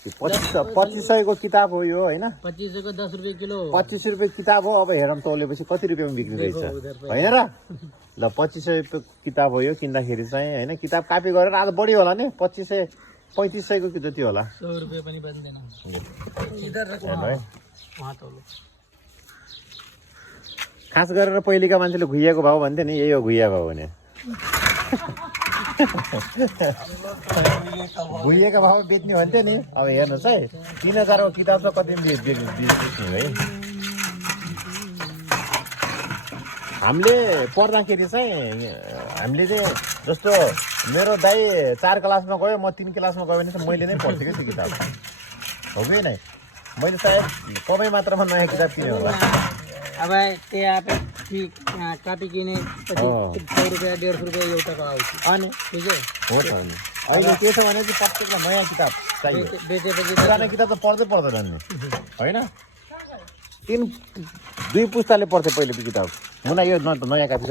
₹2500 को किताब हो यो होइन 2500 को 10 रुपये किलो 25 रुपियाँ किताब हो अब हेरौँ तौलेपछि कति रुपियाँमा बिक्री रहेछ होइन र ल 2500 किताब हो यो किन्दाखेरि चाहिँ होइन किताब कापी गरेर आज बढी होला नि 2500 3500 को जति होला 100 रुपये पनि बन्दैन खास गरेर पहिलेका मान्छेले घुइयाको भाउ भन्थे नि यही हो घुइया भाउ भने घुइयाको भाउ बेच्ने भन्थ्यो नि अब हेर्नुहोस् है 3000 को किताब चाहिँ कति बेच्ने है हामीले पढ्दाखेरि चाहिँ हामीले चाहिँ जस्तो मेरो दाइ 4 क्लासमा गयो म 3 क्लासमा गयो भने चाहिँ मैले नै पढ्थेँ कि त्यो किताब हो कि नै मैले सायद कमै मात्रामा नयाँ किताब किने होला अब त्यहाँ कापी किने 100 रुपियाँ 150 रुपियाँ एउटाको आउँछ अनि ठिक है हो त अनि अहिले के छ भने चाहिँ प्रत्येकलाई नयाँ किताब चाहियो बेचेपछि पुरानो किताब त पढ्दै पर्दैन नि होइन 2 पुस्ताले पढ्थे पहिले त्यो किताब मुना यो नयाँ कापी